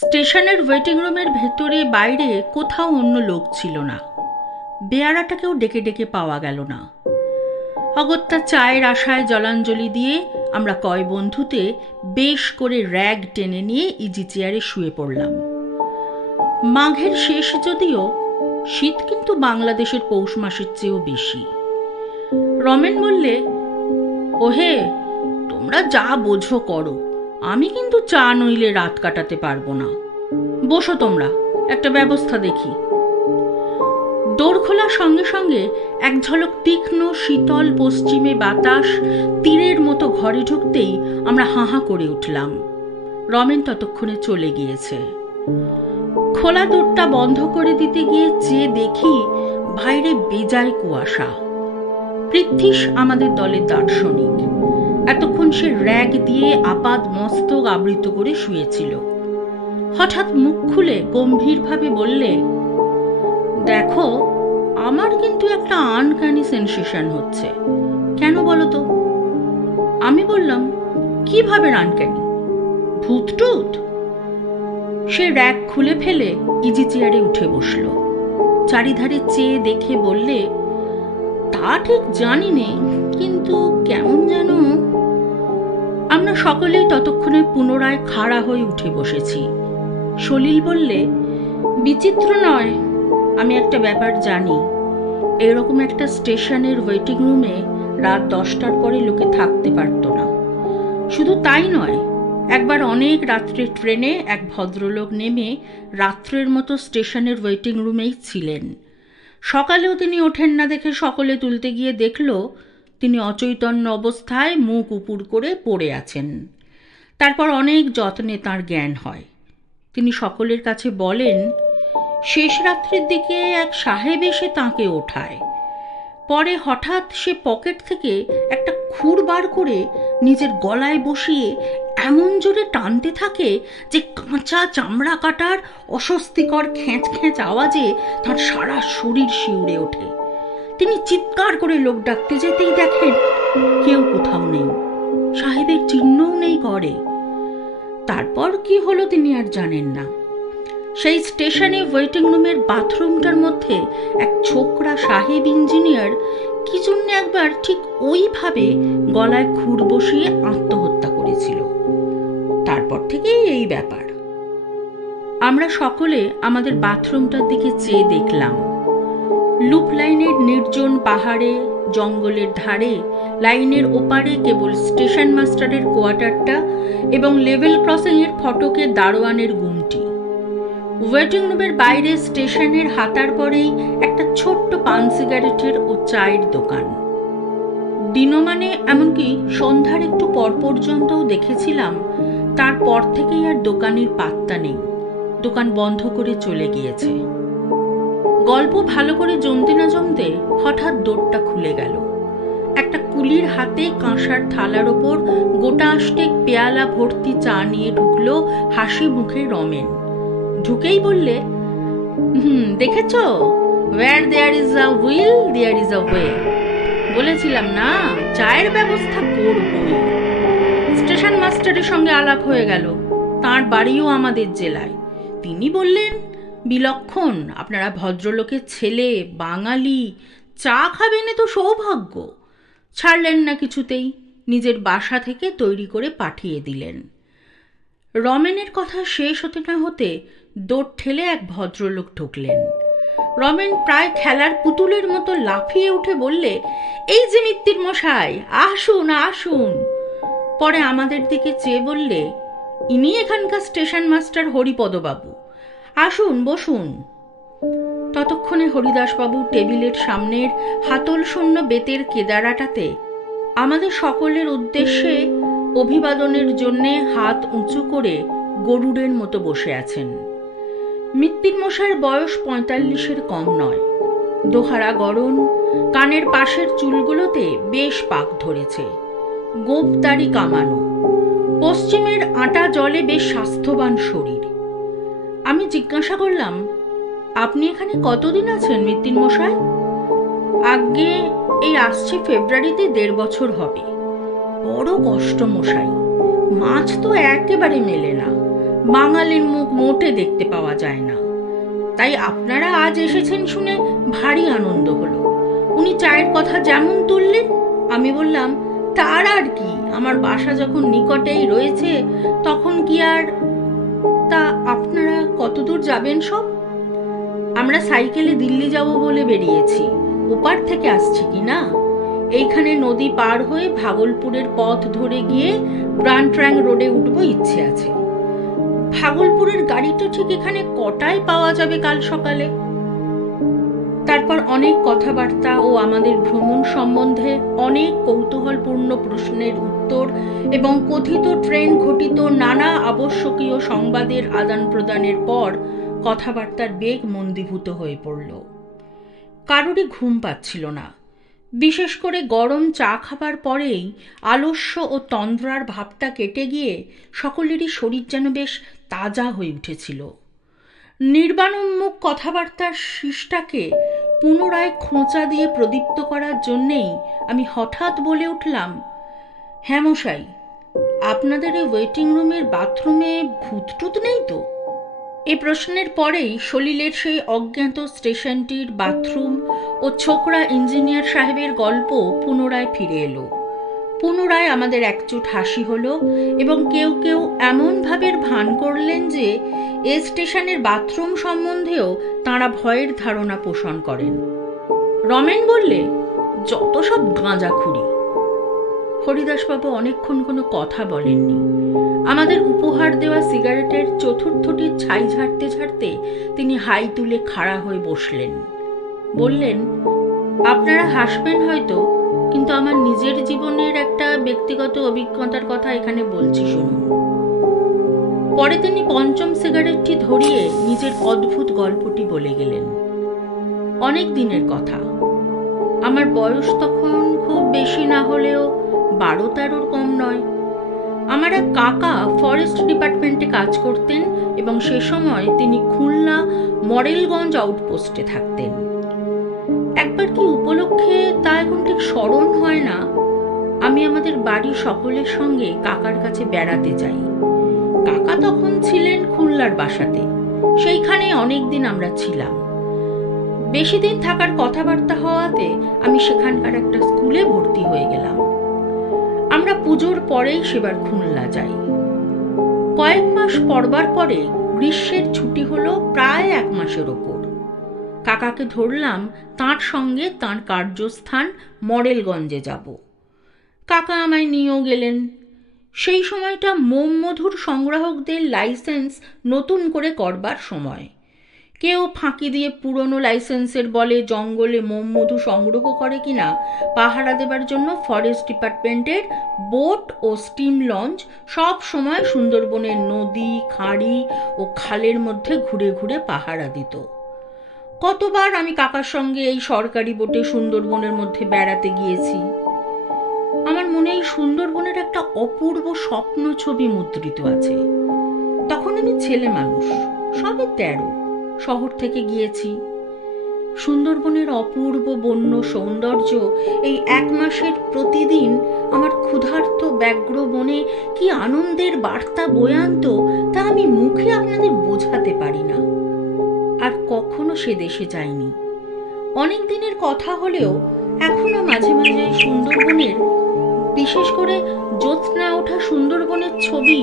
স্টেশনের ওয়েটিং রুমের ভেতরে বাইরে কোথাও অন্য লোক ছিল না। বেয়ারাটাকেও ডেকে ডেকে পাওয়া গেল না। অগত্যা চায়ের আশায় জলাঞ্জলি দিয়ে আমরা কয় বন্ধুতে বেশ করে র্যাগ টেনে নিয়ে ইজি চেয়ারে শুয়ে পড়লাম। মাঘের শেষ যদিও, শীত কিন্তু বাংলাদেশের পৌষ মাসের চেয়েও বেশি। রমেন বললে, ওহে, তোমরা যা বোঝো করো, আমি কিন্তু চা নইলে রাত কাটাতে পারবো না। বসো তোমরা, একটা ব্যবস্থা দেখি। দোর খোলার সঙ্গে সঙ্গে এক ঝলক তীক্ষ্ণ শীতল পশ্চিমে বাতাস তীরের মতো ঘরে ঢুকতেই আমরা হাঁ করে উঠলাম। রমেন ততক্ষণে চলে গিয়েছে। খোলা দোরটা বন্ধ করে দিতে গিয়ে চেয়ে দেখি বাইরে বেজায় কুয়াশা। পৃথ্বীশ আমাদের দলের দার্শনিক। এতক্ষণ সে র্যাগ দিয়ে আপাদ মস্তক আবৃত করে শুয়েছিল। হঠাৎ মুখ খুলে গম্ভীরভাবে বললে, দেখো, আমার কিন্তু একটা আনক্যানি সেন্সেশন হচ্ছে। কেন বলো তো? আমি বললাম, কিভাবে আনক্যানি? ভূত টুত? সে র্যাগ খুলে ফেলে ইজি চেয়ারে উঠে বসল। চারিধারে চেয়ে দেখে বললে, তা ঠিক জানি নে, কিন্তু কেমন যেন। আমরা সকলেই ততক্ষণে পুনরায় খাড়া হয়ে উঠে বসেছি। সলিল বললে, বিচিত্র নয়, আমি একটা ব্যাপার জানি। এরকম একটা স্টেশনের ওয়েটিং রুমে রাত 10টার পরে লোকে থাকতে পারত না। শুধু তাই নয়, একবার অনেক রাত্রে ট্রেনে এক ভদ্রলোক নেমে রাত্রের মতো স্টেশনের ওয়েটিং রুমেই ছিলেন। সকালেও তিনি ওঠেন না দেখে সকলে তুলতে গিয়ে দেখল তিনি অচৈতন্য অবস্থায় মুখ উপুড় করে পড়ে আছেন। তারপর অনেক যত্নে তাঁর জ্ঞান হয়। তিনি সকলের কাছে বলেন, শেষ রাত্রির দিকে এক সাহেব এসে তাঁকে ওঠায়। পরে হঠাৎ সে পকেট থেকে একটা খুর বার করে নিজের গলায় বসিয়ে এমন জোরে টানতে থাকে যে কাঁচা চামড়া কাটার অস্বস্তিকর খ্যাঁচ খ্যাঁচ আওয়াজে তার সারা শরীর শিউরে ওঠে। তিনি চিৎকার করে লোক ডাকতে যেতেই দেখেন কেউ কোথাও নেই, সাহেবের চিহ্নও নেই ঘরে। তারপর কি হলো তিনি আর জানেন না। সেই স্টেশনে ওয়েটিং রুমের বাথরুমটার মধ্যে এক ছোকরা সাহেব ইঞ্জিনিয়ার কি জন্য একবার ঠিক ওইভাবে গলায় খুর বসিয়ে আত্মহত্যা করেছিল। তারপর থেকেই এই ব্যাপার। আমরা সকলে আমাদের বাথরুমটার দিকে চেয়ে দেখলাম। লুপ লাইনের নির্জন পাহাড়ে, জঙ্গলের ধারে, লাইনের ওপারে কেবল স্টেশন মাস্টারের কোয়ার্টারটা এবং লেভেল ক্রসিং এর ফটকে দারোয়ানের গুমটি। ওয়েটিং রুমের বাইরে স্টেশনের হাতার পরেই একটা ছোট্ট পান সিগারেটের ও চায়ের দোকান। দিনমানে এমনকি সন্ধ্যার একটু পর পর্যন্তও দেখেছিলাম। তারপর থেকেই আর দোকানের পাত্তা নেই, দোকান বন্ধ করে চলে গিয়েছে। গল্প ভালো করে জমতে না জমতে হঠাৎ দোরটা খুলে গেল। একটা কুলির হাতে কাঁসার থালার ওপর গোটা আষ্টেক পেয়ালা ভর্তি চা নিয়ে ঢুকলো হাসি মুখে রমেন। ঢুকেই বললে, দেখেছ, where there is a will there is a way. বলেছিলাম না চায়ের ব্যবস্থা করবই। স্টেশন মাস্টারের সঙ্গে আলাপ হয়ে গেল। তার বাড়িও আমাদের জেলায়। তিনি বললেন, বিলক্ষণ, আপনারা ভদ্রলোকের ছেলে, বাঙালি, চা খাবেন এ তো সৌভাগ্য। ছাড়লেন না কিছুতেই, নিজের বাসা থেকে তৈরি করে পাঠিয়ে দিলেন। রমেনের কথা শেষ হতে না হতে দৌড় ঠেলে এক ভদ্রলোক ঢুকলেন। রমেন প্রায় খেলার পুতুলের মতো লাফিয়ে উঠে বললে, এই যে মিত্তির মশাই, আসুন আসুন। পরে আমাদের দিকে চেয়ে বললে, ইনি এখানকার স্টেশন মাস্টার হরিপদবাবু, আসুন বসুন। ততক্ষণে হরিদাসবাবু টেবিলের সামনের হাতল শূন্য বেতের কেদারাটাতে আমাদের সকলের উদ্দেশ্যে অভিবাদনের জন্যে হাত উঁচু করে গরুড়ের মতো বসে আছেন। মিত্তির মশাইয়ের বয়স 45-এর কম নয়। দোহারা গড়ন, কানের পাশের চুলগুলোতে বেশ পাক ধরেছে, গোঁফদাড়ি কামানো, পশ্চিমের আটা জলে বেশ স্বাস্থ্যবান শরীর। আমি জিজ্ঞাসা করলাম, আপনি এখানে কতদিন আছেন মিত্তির মশাই? আগে এই আসছে ফেব্রুয়ারিতে 1.5 বছর হবে। বড় কষ্ট মশাই, মাছ তো একেবারে মেলে না, বাঙালির মুখ মোটে দেখতে পাওয়া যায় না। তাই আপনারা আজ এসেছেন শুনে ভারী আনন্দ হলো। উনি চায়ের কথা যেমন তুললেন, আমি বললাম, তার আর কি, আমার বাসা যখন নিকটেই রয়েছে তখন কি আর। তা আপনারা কতদূর যাবেন সব? আমরা সাইকেলে দিল্লি যাব বলে বেরিয়েছি। ওপার থেকে আসছি কি না, এইখানে নদী পার হয়ে ভাগলপুরের পথ ধরে গিয়ে গ্র্যান্ড ট্র্যাঙ্ক রোডে উঠবো ইচ্ছে আছে। ভাগলপুরের গাড়ি তো ঠিক এখানে কটায় পাওয়া যাবে কাল সকালে? তারপর অনেক কথাবার্তা ও আমাদের ভ্রমণ সম্বন্ধে অনেক কৌতূহলপূর্ণ প্রশ্নের উত্তর এবং কথিত ট্রেন ঘটিত নানা আবশ্যকীয় সংবাদের আদান প্রদানের পর কথাবার্তার বেগ মন্দীভূত হয়ে পড়ল। কারোরই ঘুম পাচ্ছিল না। বিশেষ করে গরম চা খাবার পরেই আলস্য ও তন্দ্রার ভাবটা কেটে গিয়ে সকলেরই শরীর যেন বেশ তাজা হয়ে উঠেছিল। নির্বাণোন্মুখ কথাবার্তার শীষটাকে পুনরায় খোঁচা দিয়ে প্রদীপ্ত করার জন্যেই আমি হঠাৎ বলে উঠলাম, হ্যাঁ মশাই, আপনাদের এই ওয়েটিং রুমের বাথরুমে ভূতটুত নেই তো? এ প্রশ্নের পরেই সলিলের সেই অজ্ঞাত স্টেশনটির বাথরুম ও ছোকরা ইঞ্জিনিয়ার সাহেবের গল্প পুনরায় ফিরে এলো। পুনরায় আমাদের একচুট হাসি হলো এবং কেউ কেউ এমন ভাবের ভান করলেন যে এ স্টেশনের বাথরুম সম্বন্ধেও তাঁরা ভয়ের ধারণা পোষণ করেন। রমেন বললে, যত সব গাঁজাখুরি। হরিদাসবাবু অনেকক্ষণ কোনো কথা বলেননি। আমাদের উপহার দেওয়া সিগারেটের চতুর্থটির ছাই ঝাড়তে ঝাড়তে তিনি হাই তুলে খাড়া হয়ে বসলেন। বললেন, আপনারা হাসবেন হয়তো, কিন্তু আমার নিজের জীবনের একটা ব্যক্তিগত অভিজ্ঞতার কথা এখানে বলছি, শুনুন। পরে তিনি পঞ্চম সিগারেটটি ধরিয়ে নিজের অদ্ভুত গল্পটি বলে গেলেন। অনেক দিনের কথা। আমার বয়স তখন খুব বেশি না হলেও 12-13 কম নয়। আমার এক কাকা ফরেস্ট ডিপার্টমেন্টে কাজ করতেন এবং সে সময় তিনি খুলনা মডেলগঞ্জ আউটপোস্টে থাকতেন। একবার কি উপলক্ষে তা এখন ঠিক স্মরণ হয় না, আমি আমাদের বাড়ির সকলের সঙ্গে কাকার কাছে বেড়াতে যাই। কাকা তখন ছিলেন খুলনার বাসাতে, সেইখানে অনেকদিন আমরা ছিলাম। বেশি দিন থাকার কথাবার্তা হওয়াতে আমি সেখানকার একটা স্কুলে ভর্তি হয়ে গেলাম। আমরা পুজোর পরেই সেবার খুলনা যাই। কয়েক মাস পড়বার পরে গ্রীষ্মের ছুটি হলো প্রায় 1 মাসের ওপর। কাকাকে ধরলাম তাঁর সঙ্গে তাঁর কার্যস্থান মডেলগঞ্জে যাব। কাকা আমায় নিয়েও গেলেন। সেই সময়টা মোমমধুর সংগ্রাহকদের লাইসেন্স নতুন করে করবার সময়। কেউ ফাঁকি দিয়ে পুরনো লাইসেন্সের বলে জঙ্গলে মোমমধু সংগ্রহ করে কিনা পাহারা দেবার জন্য ফরেস্ট ডিপার্টমেন্টের বোট ও স্টিম লঞ্চ সব সময় সুন্দরবনের নদী, খাঁড়ি ও খালের মধ্যে ঘুরে ঘুরে পাহারা দিত। কতবার আমি কাকার সঙ্গে এই সরকারি বোটে সুন্দরবনের মধ্যে বেড়াতে গিয়েছি। আমার মনে এই সুন্দরবনের একটা অপূর্ব স্বপ্ন ছবি মুদ্রিত আছে। তখন আমি ছেলে মানুষ, সবে 13, শহর থেকে গিয়েছি। সুন্দরবনের অপূর্ব বন্য সৌন্দর্য এই 1 মাসের প্রতিদিন আমার ক্ষুধার্ত ব্যগ্র মনে কি আনন্দের বার্তা বয়ে আনতো তা আমি মুখে আপনাদের বোঝাতে পারি না। আর কখনো সে দেশে যাইনি। অনেক দিনের কথা হলেও এখনো মাঝে মাঝে সুন্দরবনের, বিশেষ করে জ্যোৎস্না ওঠা সুন্দরবনের ছবি,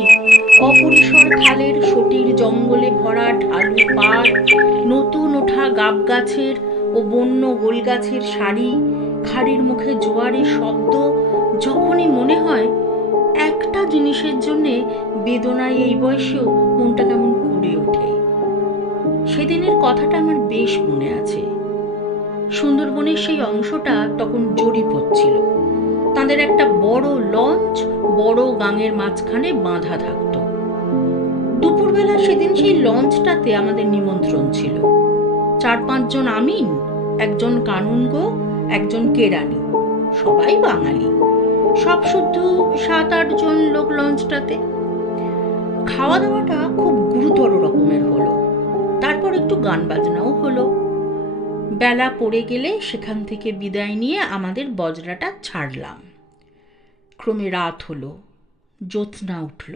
অপরিসর খালের সটির জঙ্গলে ভরা ঢালু পাড়, নতুন ওঠা গাব গাছের ও বন্য গোল গাছের সারি, খাড়ির মুখে জোয়ারের শব্দ, যখনই মনে হয় একটা জিনিসের জন্যে বেদনায় এই বয়সেও মনটা কেমন করে ওঠে। সেদিনের কথাটা আমার বেশ মনে আছে। সুন্দরবনের সেই অংশটা তখন জরিপ হচ্ছিল। তাদের একটা বড় লঞ্চ বড় গাঙের মাঝখানে বাঁধা থাকতো। দুপুরবেলা সেদিন সেই লঞ্চটাতে আমাদের নিমন্ত্রণ ছিল। 4-5 জন আমিন, একজন কানুনগো, একজন কেরানি, সবাই বাঙালি। সব শুদ্ধ 7-8 জন লোক লঞ্চটাতে। খাওয়া দাওয়াটা খুব গুরুতর রকমের হলো। তারপর একটু গান বাজনাও হলো। বেলা পড়ে গেলে সেখান থেকে বিদায় নিয়ে আমাদের বজরাটা ছাড়লাম। ক্রমে রাত হলো, জ্যোৎস্না উঠল।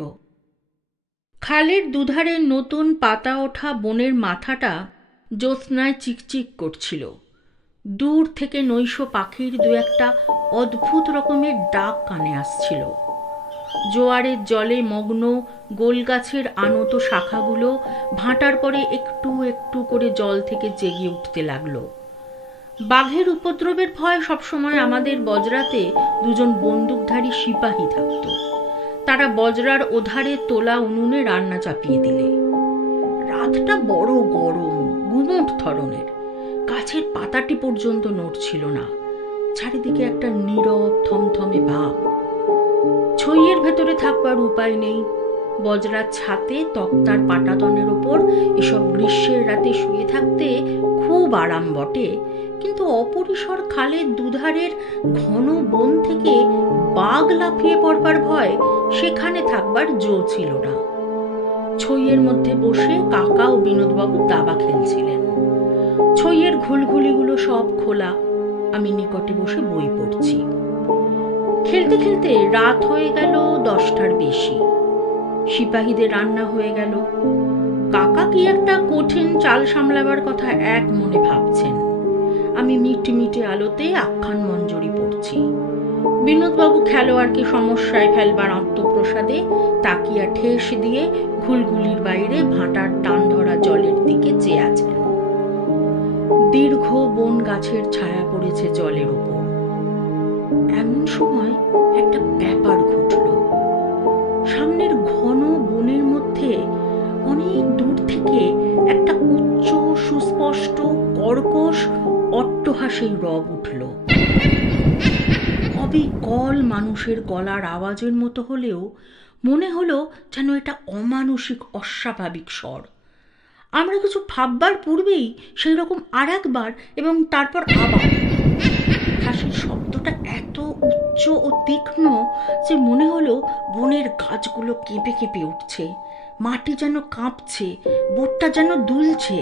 খালের দুধারে নতুন পাতা ওঠা বনের মাথাটা জ্যোৎস্নায় চিকচিক করছিল। দূর থেকে নৈশ পাখির দু একটা অদ্ভুত রকমের ডাক কানে আসছিল। জোয়ারের জলে মগ্ন গোলগাছের আনত শাখাগুলো ভাঁটার পরে একটু একটু করে জল থেকে জেগে উঠতে লাগলো। বাঘের উপদ্রবের ভয় সবসময় আমাদের বজরাতে দুজন বন্দুকধারী সিপাহী থাকত। তারা বজরার ওধারে তোলা উনুনে রান্না চাপিয়ে দিলে। রাতটা বড় গরম, গুমোট ধরনের। গাছের পাতাটি পর্যন্ত নড়ছিল না। চারিদিকে একটা নীরব থমথমে ভাব। ছইয়ের ভেতরে থাকবার উপায় নেই। বজরার ছাতে তক্তার পাটাতনের ওপর এসব গ্রীষ্মের রাতে শুয়ে থাকতে খুব আরাম বটে, কিন্তু অপরিসর খালের দুধারের ঘন বন থেকে বাঘ লাফিয়ে পড়বার ভয় সেখানে থাকবার জো ছিল না। ছইয়ের মধ্যে বসে কাকা ও বিনোদবাবু দাবা খেলছিলেন। ছইয়ের ঘুলঘুলিগুলো সব খোলা। আমি নিকটে বসে বই পড়ছি। খেলতে খেলতে রাত হয়ে গেল 10টার বেশি। সিপাহীদের রান্না হয়ে গেল। কাকা কি একটা কঠিন চাল সামলাবার কথা এক মনে ভাবছেন। আমি মিটমিটে আলোতে আখ্যান মঞ্জরি পড়ছি। বিনোদবাবু খেলোয়াড়কে সমস্যায় ফেলবার আত্মপ্রসাদে তাকিয়া ঠেস দিয়ে ঘুলঘুলির বাইরে ভাঁটার টান ধরা জলের দিকে চেয়ে আছেন। দীর্ঘ বন গাছের ছায়া পড়েছে জলের ওপর। এমন সময় একটা ব্যাপার ঘটল। সামনের ঘন বনের মধ্যে অনেক দূর থেকে একটা উচ্চ সুস্পষ্ট কর্কশ অট্টহাসির রব উঠল। অবিকল মানুষের গলার আওয়াজের মতো হলেও মনে হলো যেন এটা অমানসিক অস্বাভাবিক স্বর। আমরা কিছু ভাববার পূর্বেই সেই রকম আর একবার এবং তারপর আবার। হাসির শব্দটা এত উচ্চ ও তীক্ষ্ণ যে মনে হলো বনের গাছগুলো কেঁপে কেঁপে উঠছে, মাটি যেন কাঁপছে, বোটটা যেন দুলছে।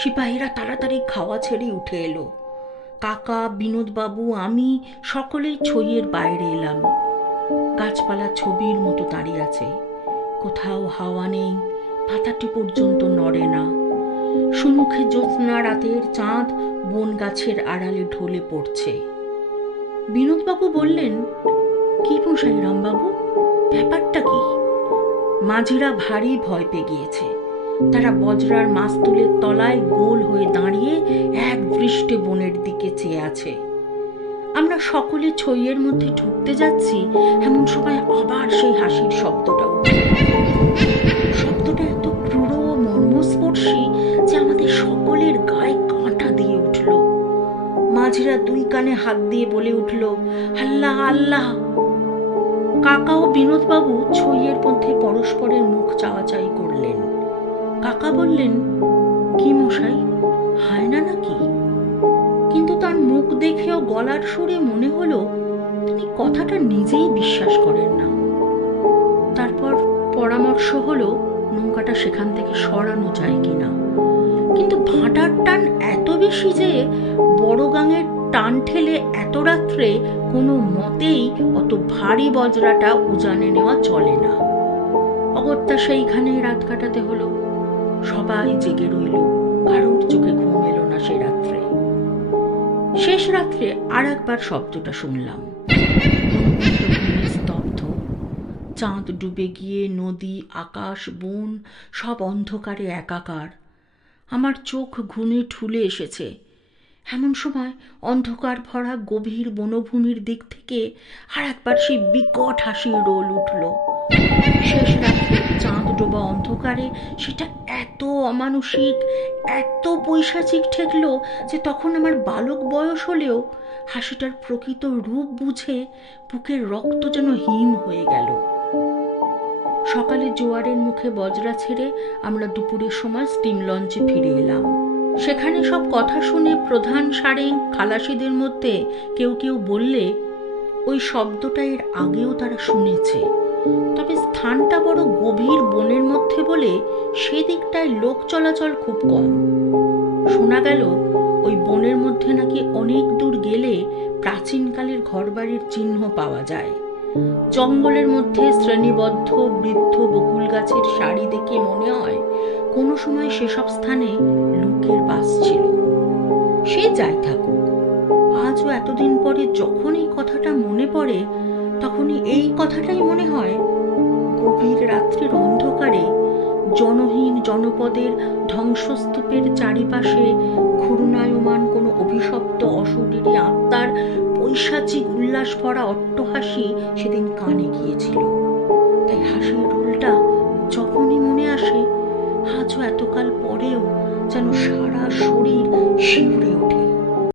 সিপাহীরা তাড়াতাড়ি খাওয়া ছেড়ে উঠে এলো। কাকা, বিনোদবাবু, আমি সকলেই ছইয়ের বাইরে এলাম। গাছপালা ছবির মতো দাঁড়িয়ে আছে। কোথাও হাওয়া নেই, পাতাটি পর্যন্ত নড়ে না। সুমুখে জ্যোৎস্না রাতের চাঁদ বন গাছের আড়ালে ঢলে পড়ছে। বিনোদবাবু বললেন, কি মশাই রামবাবু, ব্যাপারটা কি? মাঝিরা ভারী ভয় পেয়ে গিয়েছে। তারা বজরার মাস্তুলের তলায় গোল হয়ে দাঁড়িয়ে এক দৃষ্টে বনের দিকে চেয়ে আছে। আমরা সকলে ছইয়ের মধ্যে ঢুকতে যাচ্ছি, এমন সময় আবার সেই হাসির শব্দটা উঠল। শব্দটা এত ক্রূর ও মর্মস্পর্শী যে আমাদের সকলের গায়ে কাঁটা দিয়ে উঠল। মাঝিরা দুই কানে হাত দিয়ে বলে উঠল, আল্লাহ আল্লাহ। কাকা ও বিনোদবাবু ছইয়ের মধ্যে পরস্পরের মুখ চাওয়াচাই করলেন। কাকা বললেন, কি মশাই, হায়না নাকি? কিন্তু তার মুখ দেখেও গলার সুরে মনে হলো তিনি কথাটা নিজেই বিশ্বাস করেন না। তারপর পরামর্শ হলো নৌকাটা সেখান থেকে সরানো যায় কিনা। কিন্তু ভাঁটার টান এত বেশি যে বড় গাঙের টান ঠেলে এত রাত্রে কোনো মতেই অত ভারী বজরাটা উজানে নেওয়া চলে না। অগত্যা সেইখানেই রাত কাটাতে হলো। সবাই জেগে রইল, কারোর চোখে ঘুম এলো না সে রাত্রে। শেষ রাত্রে আর একবার শব্দটা শুনলাম। স্তব্ধ। চাঁদ ডুবে গিয়ে নদী, আকাশ, বন সব অন্ধকারে একাকার। আমার চোখ ঘুমে ঠুলে এসেছে। এমন সময় অন্ধকার ভরা গভীর বনভূমির দিক থেকে আর একবার সেই বিকট হাসির রোল উঠল। শেষ রাত্রে চাঁদ ডোবা অন্ধকারে সেটা এত অমানুষিক, এত পৈশাচিক ঠেকলো যে তখন আমার বালক বয়স হলেও হাসিটার প্রকৃত রূপ বুঝে বুকের রক্ত যেন হিম হয়ে গেল। সকালে জোয়ারের মুখে বজরা ছেড়ে আমরা দুপুরের সময় স্টিম লঞ্চে ফিরে এলাম। সেখানে সব কথা শুনে প্রধান সারেং খালাসিদের মধ্যে কেউ কেউ বললে ওই শব্দটা এর আগেও তারা শুনেছে, তবে স্থানটা বড় গভীর বনের মধ্যে বলে সেদিকটায় লোক চলাচল খুব কম। শোনা গেল ওই বনের মধ্যে নাকি অনেক দূর গেলে প্রাচীনকালের ঘরবাড়ির চিহ্ন পাওয়া যায়। জঙ্গলের মধ্যে শ্রেণীবদ্ধ বৃদ্ধ বকুল গাছের সারি দেখে মনে হয় কোনো সময় সেসব স্থানে লোকের বাস ছিল। সে যাই থাকুক, আজও এতদিন পরে যখন এই কথাটা মনে পড়ে তখনই এই কথাটাই মনে হয়, গভীর রাত্রির অন্ধকারে জনহীন জনপদের ধ্বংসস্তূপের চারিপাশে ঘূর্ণায়মান কোনো অভিশপ্ত অশরীরী আত্মার পৈশাচিক উল্লাস ভরা অট্টহাসি সেদিন কানে গিয়েছিল।